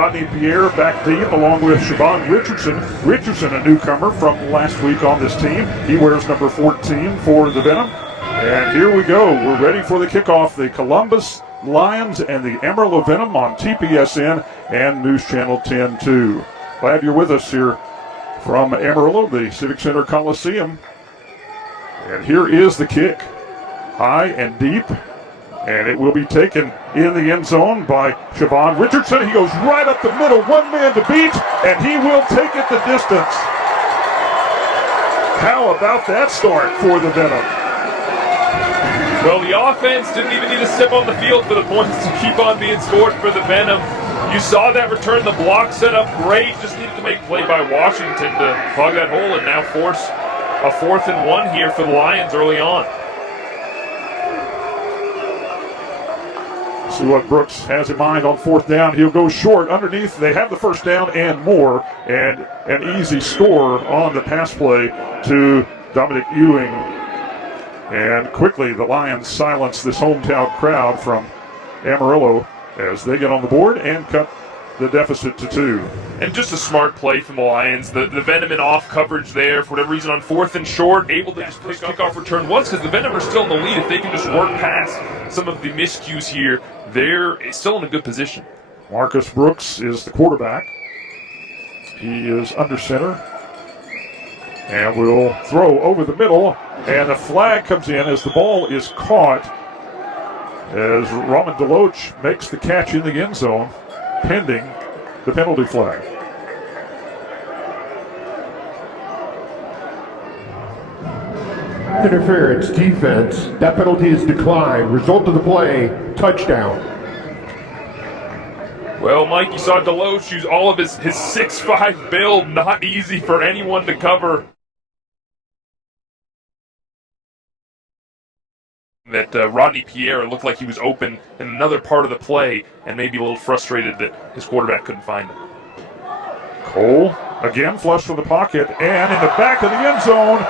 Rodney Pierre back deep along with Siobhan Richardson. Richardson, a newcomer from last week on this team. He wears number 14 for the Venom. And here we go. We're ready for the kickoff. The Columbus Lions and the Amarillo Venom on TPSN and News Channel 10-2. Glad you're with us here from Amarillo, the Civic Center Coliseum. And here is the kick. High and deep. And it will be taken in the end zone by Siobhan Richardson. He goes right up the middle, one man to beat, and he will take it the distance. How about that start for the Venom? Well, the offense didn't even need to step on the field for the points to keep on being scored for the Venom. You saw that return, the block set up great. Just needed to make play by Washington to plug that hole and now force a 4th and 1 here for the Lions early on. See what Brooks has in mind on 4th down. He'll go short underneath. They have the first down and more, and an easy score on the pass play to Dominic Ewing. And quickly the Lions silence this hometown crowd from Amarillo as they get on the board and cut the deficit to 2. And just a smart play from the Lions. The Venom in off coverage there for whatever reason on 4th and short, able to just pick off return once because the Venom are still in the lead. If they can just work past some of the miscues here, they're still in a good position. Marcus Brooks is the quarterback. He is under center. And will throw over the middle. And a flag comes in as the ball is caught as Roman Deloach makes the catch in the end zone, pending the penalty flag. Interference, defense. That penalty is declined. Result of the play, touchdown. Well, Mike, you saw Deloach use all of his 6'5" build. Not easy for anyone to cover. That Rodney Pierre looked like he was open in another part of the play and maybe a little frustrated that his quarterback couldn't find him. Cole again flush from the pocket and in the back of the end zone.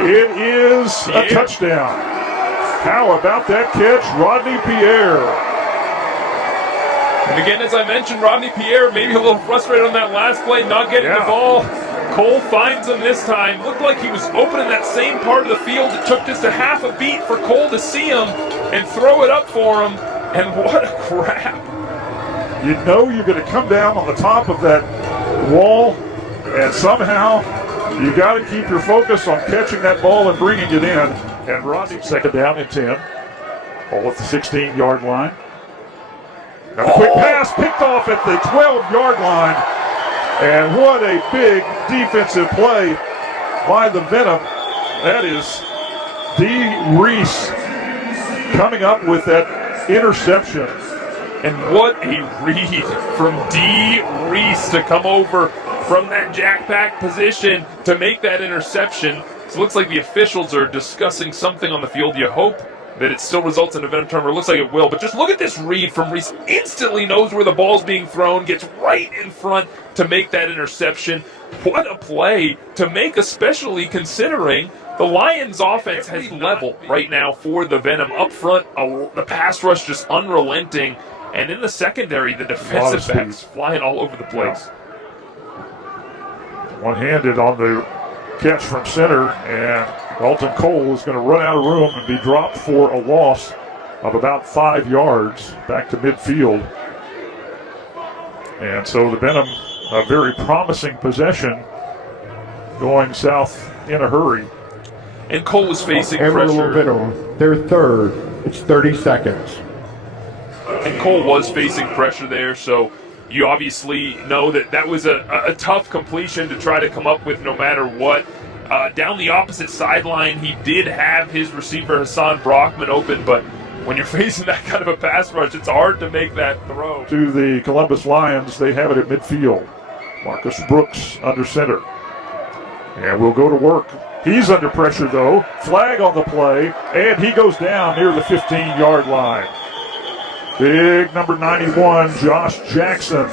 It is a touchdown. How about that catch, Rodney Pierre? And again, as I mentioned, Rodney Pierre maybe a little frustrated on that last play, not getting the ball. Cole finds him this time. Looked like he was open in that same part of the field. It took just a half a beat for Cole to see him and throw it up for him. And what a grab. You know you're going to come down on the top of that wall, and somehow you got to keep your focus on catching that ball and bringing it in. And Rodney, second down and 10. Ball at the 16-yard line. Now a quick pass picked off at the 12-yard line. And what a big defensive play by the Venom. That is Reese coming up with that interception. And what a read from Reese to come over from that jackpack position to make that interception. So it looks like the officials are discussing something on the field. You hope that it still results in a Venom turnover. It looks like it will, but just look at this read from Reese. Instantly knows where the ball's being thrown, gets right in front to make that interception. What a play to make, especially considering the Lions offense has level right now for the Venom. Up front, the pass rush just unrelenting, and in the secondary, the defensive backs flying all over the place. One-handed on the catch from center, and Dalton Cole is going to run out of room and be dropped for a loss of about 5 yards back to midfield. And so the Venom, a very promising possession, going south in a hurry. And Cole was facing Amarillo pressure. Venom, their third. It's 30 seconds. And Cole was facing pressure there, so you obviously know that was a tough completion to try to come up with no matter what. Down the opposite sideline, he did have his receiver, Hassan Brockman, open, but when you're facing that kind of a pass rush, it's hard to make that throw. To the Columbus Lions, they have it at midfield. Marcus Brooks under center. And we'll go to work. He's under pressure, though. Flag on the play, and he goes down near the 15-yard line. Big number 91, Josh Jackson,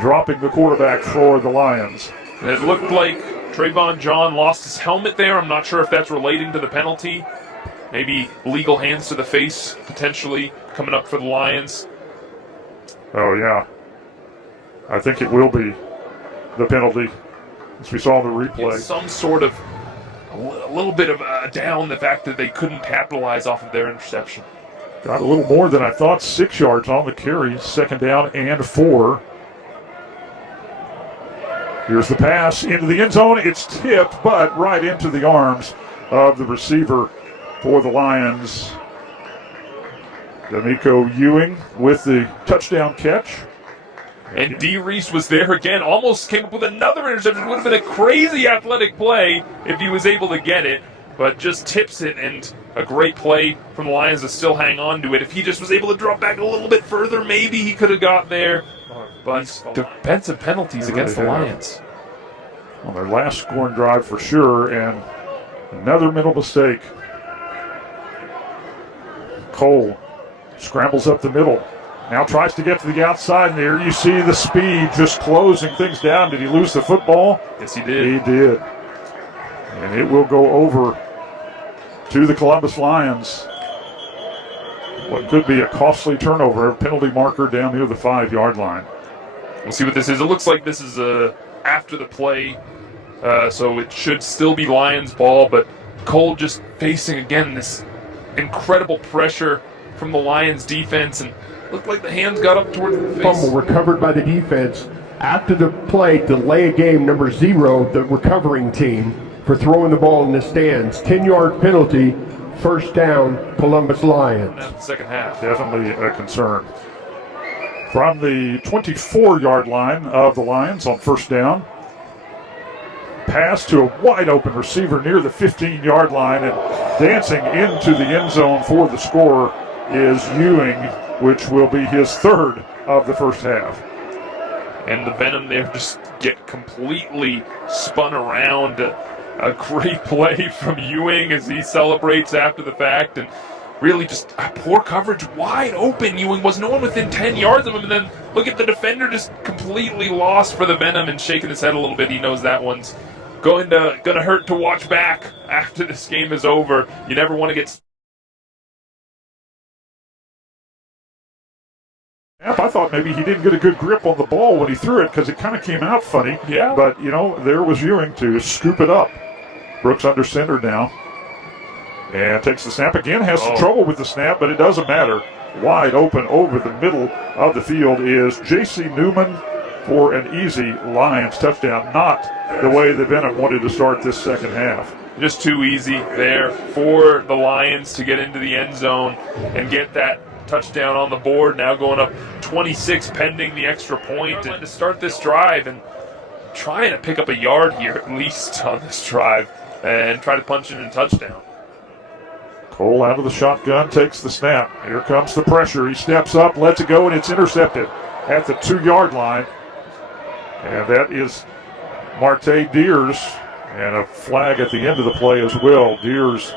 dropping the quarterback for the Lions. And it looked like Trayvon John lost his helmet there. I'm not sure if that's relating to the penalty. Maybe legal hands to the face, potentially, coming up for the Lions. Oh, yeah. I think it will be the penalty, as we saw in the replay. It's some sort of a little bit of down the fact that they couldn't capitalize off of their interception. Got a little more than I thought, 6 yards on the carry, 2nd down and 4. Here's the pass into the end zone. It's tipped, but right into the arms of the receiver for the Lions. D'Amico Ewing with the touchdown catch. And Reese was there again, almost came up with another interception. It would have been a crazy athletic play if he was able to get it, but just tips it, and a great play from the Lions to still hang on to it. If he just was able to drop back a little bit further, maybe he could have got there. But defensive penalties against the Lions. On their last scoring drive for sure, and another mental mistake. Cole scrambles up the middle. Now tries to get to the outside, and there you see the speed just closing things down. Did he lose the football? Yes, he did. He did. And it will go over to the Columbus Lions. What could be a costly turnover, a penalty marker down near the 5-yard line. We'll see what this is. It looks like this is after the play, so it should still be Lions ball, but Cole just facing, again, this incredible pressure from the Lions defense, and looked like the hands got up towards the face. Fumble recovered by the defense. After the play, delay a game, number 0, the recovering team, for throwing the ball in the stands. 10-yard penalty, 1st down, Columbus Lions. Now the second half. Definitely a concern. From the 24-yard line of the Lions on 1st down. Pass to a wide-open receiver near the 15-yard line, and dancing into the end zone for the score is Ewing, which will be his 3rd of the first half. And the Venom there just get completely spun around. A great play from Ewing as he celebrates after the fact, and really just poor coverage, wide open. Ewing was no one within 10 yards of him, and then look at the defender just completely lost for the Venom and shaking his head a little bit. He knows that one's going to hurt to watch back after this game is over. You never want to get... I thought maybe he didn't get a good grip on the ball when he threw it because it kind of came out funny. Yeah. But, there was Ewing to scoop it up. Brooks under center now. And takes the snap again. Has some trouble with the snap, but it doesn't matter. Wide open over the middle of the field is J.C. Newman for an easy Lions touchdown. Not the way the Venom wanted to start this second half. Just too easy there for the Lions to get into the end zone and get that touchdown on the board. Now going up 26 pending the extra point, and to start this drive and trying to pick up a yard here at least on this drive and try to punch it in a touchdown. Cole out of the shotgun, takes the snap. Here comes the pressure. He steps up, lets it go, and it's intercepted at the 2-yard line. And that is Marte Deers, and a flag at the end of the play as well. Deers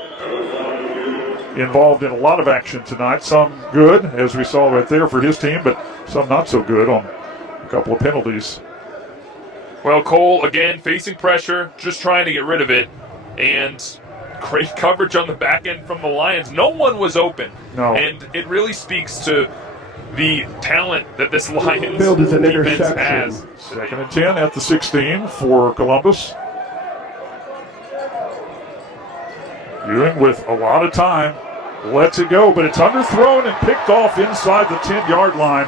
involved in a lot of action tonight. Some good, as we saw right there for his team, but some not so good on a couple of penalties. Well, Cole, again, facing pressure, just trying to get rid of it, and great coverage on the back end from the Lions. No one was open. No. And it really speaks to the talent that this Lions Field is an defense interception. has. 2nd and 10 at the 16 for Columbus. Ewing with a lot of time, lets it go, but it's underthrown and picked off inside the 10-yard line.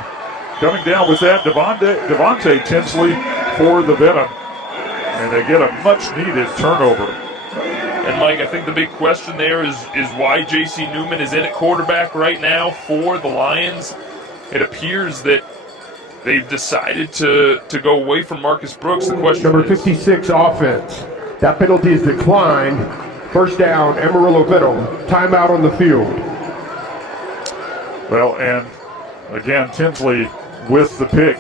Coming down with that, Devontae Tensley for the Venom. And they get a much-needed turnover. And, Mike, I think the big question there is why J.C. Newman is in at quarterback right now for the Lions. It appears that they've decided to go away from Marcus Brooks. The question Number is, 56 offense. That penalty is declined. 1st down, Amarillo Venom. Timeout on the field. Well, and again, Tensley with the pick.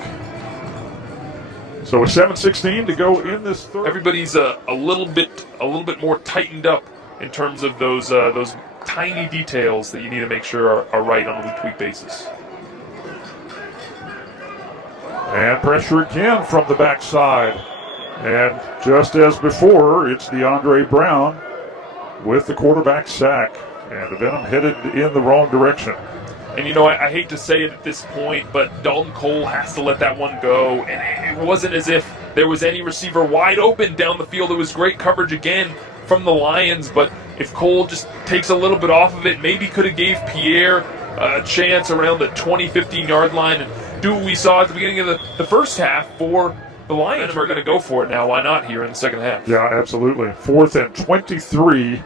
So with 7:16 to go in this third. everybody's a little bit more tightened up in terms of those tiny details that you need to make sure are right on a week-to-week basis. And pressure again from the backside. And just as before, it's DeAndre Brown with the quarterback sack. And the Venom headed in the wrong direction. And, you know, I hate to say it at this point, but Dalton Cole has to let that one go. And it wasn't as if there was any receiver wide open down the field. It was great coverage again from the Lions, but if Cole just takes a little bit off of it, maybe could have gave Pierre a chance around the 20, 15-yard line and do what we saw at the beginning of the first half for the Lions. We're going to go for it now. Why not here in the second half? Yeah, absolutely. 4th and 23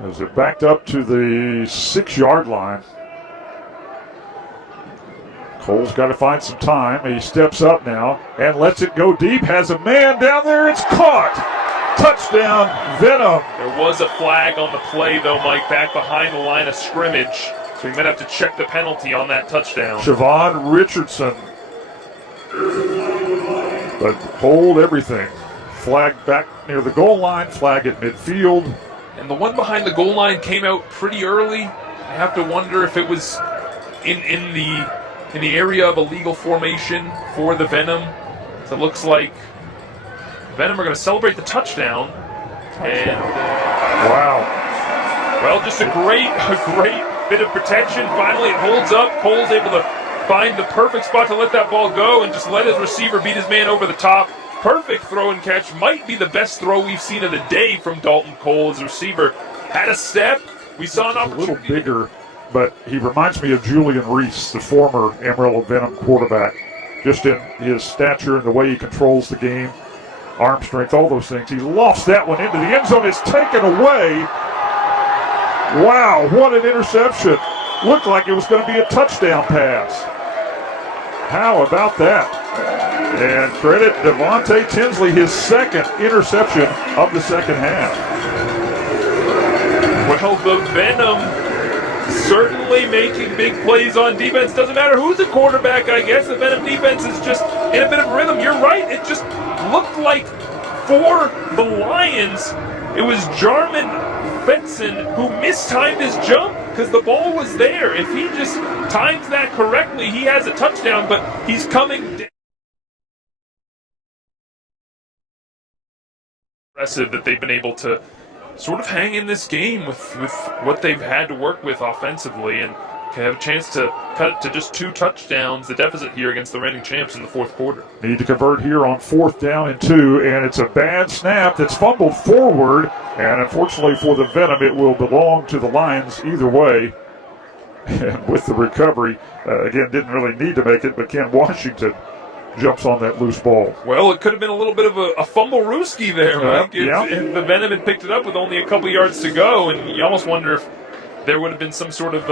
as they're backed up to the 6-yard line. Cole's got to find some time. He steps up now and lets it go deep. Has a man down there. It's caught. Touchdown, Venom. There was a flag on the play, though, Mike, back behind the line of scrimmage. So we might have to check the penalty on that touchdown. Siobhan Richardson. But hold everything. Flag back near the goal line. Flag at midfield. And the one behind the goal line came out pretty early. I have to wonder if it was in the area of a legal formation for the Venom. So it looks like Venom are going to celebrate the touchdown. And wow. Well, just a great bit of protection. Finally, it holds up. Cole's able to find the perfect spot to let that ball go and just let his receiver beat his man over the top. Perfect throw and catch. Might be the best throw we've seen of the day from Dalton Cole. His receiver had a step. We saw an opportunity. A little bigger, but he reminds me of Julian Reese, the former Amarillo Venom quarterback. Just in his stature and the way he controls the game, arm strength, all those things. He lost that one into the end zone. It's taken away. Wow, what an interception. Looked like it was going to be a touchdown pass. How about that? And credit Devontae Tensley, his second interception of the second half. Well, the Venom certainly making big plays on defense. Doesn't matter who's the quarterback, I guess. The Venom defense is just in a bit of rhythm. You're right. It just looked like for the Lions, it was Jarman Fenson who mistimed his jump because the ball was there. If he just times that correctly, he has a touchdown, but he's coming down. Impressive that they've been able to sort of hang in this game with what they've had to work with offensively and can have a chance to cut it to just 2 touchdowns, the deficit here against the reigning champs in the fourth quarter. Need to convert here on 4th down and 2, and it's a bad snap that's fumbled forward, and unfortunately for the Venom, it will belong to the Lions either way. And with the recovery, again, didn't really need to make it, but Ken Washington jumps on that loose ball. Well, it could have been a little bit of a fumble-rooski there, Mike. If the Venom had picked it up with only a couple yards to go, and you almost wonder if there would have been some sort of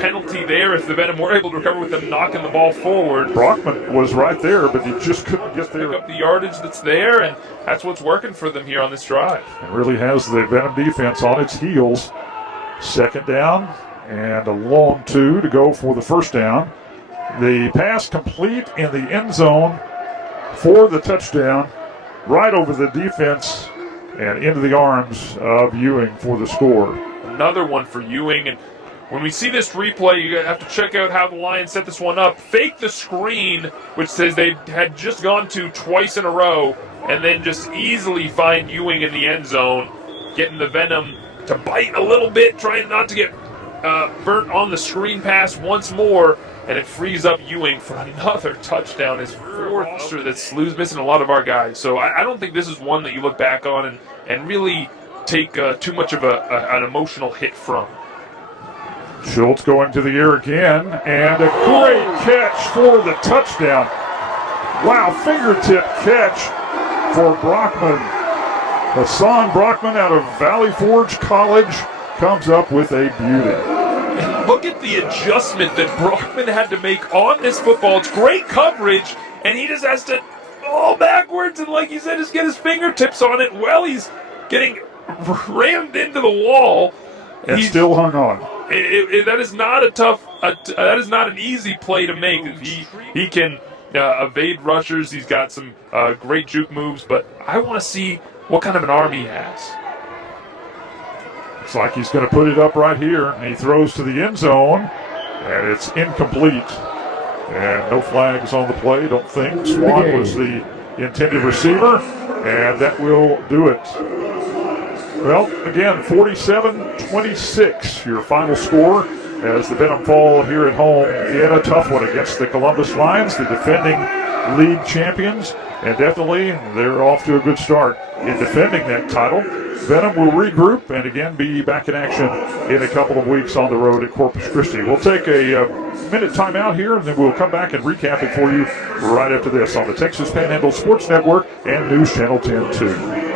penalty there if the Venom were able to recover with them knocking the ball forward. Brockman was right there, but he just couldn't get there. Pick up the yardage that's there, and that's what's working for them here on this drive. It really has the Venom defense on its heels. 2nd down and a long 2 to go for the first down. The pass complete in the end zone for the touchdown, right over the defense and into the arms of Ewing for the score. Another one for Ewing, and when we see this replay, you have to check out how the Lions set this one up. Fake the screen, which says they had just gone to twice in a row, and then just easily find Ewing in the end zone, getting the Venom to bite a little bit, trying not to get burnt on the screen pass once more, and it frees up Ewing for another touchdown. His 4th roster that's missing a lot of our guys. So I don't think this is one that you look back on and really take too much of an emotional hit from. Schultz going to the air again, and a great catch for the touchdown. Wow, fingertip catch for Brockman. Hassan Brockman out of Valley Forge College comes up with a beauty. And look at the adjustment that Brockman had to make on this football. It's great coverage, and he just has to fall backwards and, like you said, just get his fingertips on it while he's getting rammed into the wall. And still hung on. That is not that is not an easy play to make. He can evade rushers. He's got some great juke moves, but I want to see what kind of an arm he has. Looks like he's going to put it up right here. He throws to the end zone, and it's incomplete. And no flags on the play, don't think. Swan was the intended receiver, and that will do it. Well, again, 47-26, your final score as the Venom fall here at home in a tough one against the Columbus Lions, the defending league champions, and definitely they're off to a good start in defending that title. Venom will regroup and again be back in action in a couple of weeks on the road at Corpus Christi. We'll take a minute timeout here, and then we'll come back and recap it for you right after this on the Texas Panhandle Sports Network and News Channel 10-2.